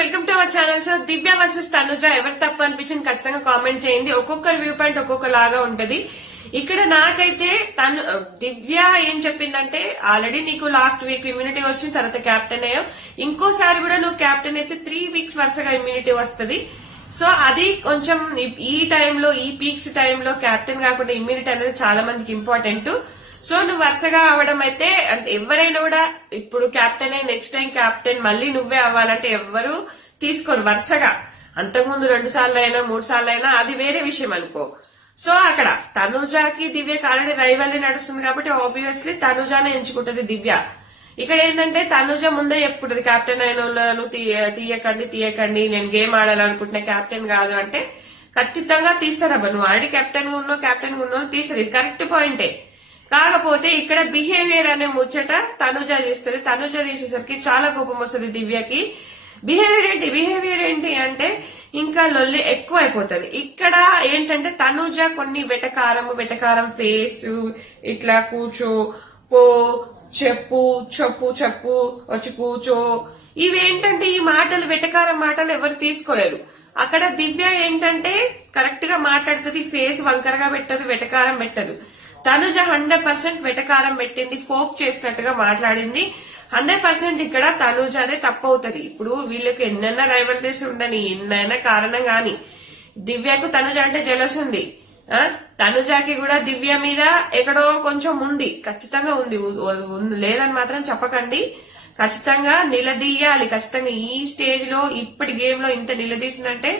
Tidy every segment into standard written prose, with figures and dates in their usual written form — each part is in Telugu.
Welcome to our channel. So Divya versus Tanuja ఎవరు తప్పు అనిపించింది ఖచ్చితంగా కామెంట్ చేయండి. ఒక్కొక్కరి వ్యూ పాయింట్ ఒక్కొక్కలాగా ఉంటది. ఇక్కడ నాకైతే దివ్య ఏం చెప్పిందంటే, ఆల్రెడీ నీకు లాస్ట్ వీక్ ఇమ్యూనిటీ వచ్చిన తర్వాత క్యాప్టెన్ అయ్యావు, ఇంకోసారి కూడా నువ్వు క్యాప్టెన్ అయితే 3 వీక్స్ వరుసగా ఇమ్యూనిటీ వస్తుంది. సో అది కొంచెం ఈ టైంలో, ఈ పీక్స్ టైంలో క్యాప్టెన్ కాకుండా ఇమ్యూనిటీ అనేది చాలా మందికి ఇంపార్టెంట్. సో నువ్వు వరుసగా అవడం అయితే, అంటే ఎవరైనా కూడా ఇప్పుడు క్యాప్టెన్ అయ్యి నెక్స్ట్ టైం క్యాప్టెన్ మళ్ళీ నువ్వే అవ్వాలంటే ఎవ్వరు తీసుకోరు వరుసగా. అంతకుముందు 2 సార్లు అయినా 3 సార్లు అయినా అది వేరే విషయం అనుకో. సో అక్కడ తనుజాకి దివ్యకి ఆల్రెడీ రైవల్లీ నడుస్తుంది కాబట్టి ఆబ్వియస్లీ తనుజానే ఎంచుకుంటది దివ్య. ఇక్కడ ఏంటంటే తనుజ ముందే చెప్పుకుంటది, క్యాప్టెన్ అయిన వాళ్ళను తీయకండి, నేను గేమ్ ఆడాలనుకుంటున్నా, క్యాప్టెన్ కాదు అంటే ఖచ్చితంగా తీస్తారబ్బా. నువ్వు ఆల్రెడీ కెప్టెన్ గా ఉన్నావు తీస్తారు, ఇది కరెక్ట్ పాయింటే. కాకపోతే ఇక్కడ బిహేవియర్ అనే ముచ్చట తనుజ తీస్తుంది. తనుజ తీసేసరికి చాలా కోపం వస్తుంది దివ్యకి. బిహేవియర్ ఏంటి అంటే ఇంకా లొల్లి ఎక్కువ అయిపోతుంది. ఇక్కడ ఏంటంటే తనుజ కొన్ని వెటకారం ఫేస్, ఇట్లా కూర్చో, పో, చెప్పు వచ్చి కూర్చో, ఇవేంటంటే ఈ మాటలు, వెటకారం మాటలు ఎవరు తీసుకోలేరు. అక్కడ దివ్య ఏంటంటే కరెక్ట్ గా మాట్లాడుతుంది, ఫేస్ వంకరగా పెట్టదు, వెటకారం పెట్టదు. తనుజ 100% వెటకారం పెట్టింది, ఫోక్ చేసినట్టుగా మాట్లాడింది. 100% ఇక్కడ తనుజాదే తప్పవుతుంది. ఇప్పుడు వీళ్ళకి ఎన్నైనా రైవల్రీస్ ఉండని, ఎన్నైనా కారణం గాని దివ్యకు తనుజ అంటే జలస్ ఉంది. తనుజాకి కూడా దివ్య మీద ఎక్కడో కొంచెం ఉంది, ఖచ్చితంగా ఉంది, లేదని మాత్రం చెప్పకండి. ఖచ్చితంగా నిలదీయాలి. ఖచ్చితంగా ఈ స్టేజ్ లో, ఇప్పటి గేమ్ లో ఇంత నిలదీసిందంటే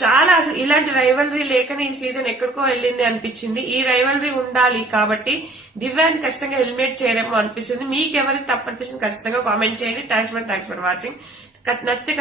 చాలా, అసలు ఇలాంటి రైవల్రీ లేకనే ఈ సీజన్ ఎక్కడికో వెళ్ళింది అనిపించింది. ఈ రైవల్రీ ఉండాలి కాబట్టి దివ్యాన్ని ఖచ్చితంగా ఎలిమినేట్ చేయరేమో అనిపిస్తుంది. మీకు ఎవరికి తప్పు అనిపిస్తుంది ఖచ్చితంగా కామెంట్ చేయండి. Thanks for watching. నచ్చితే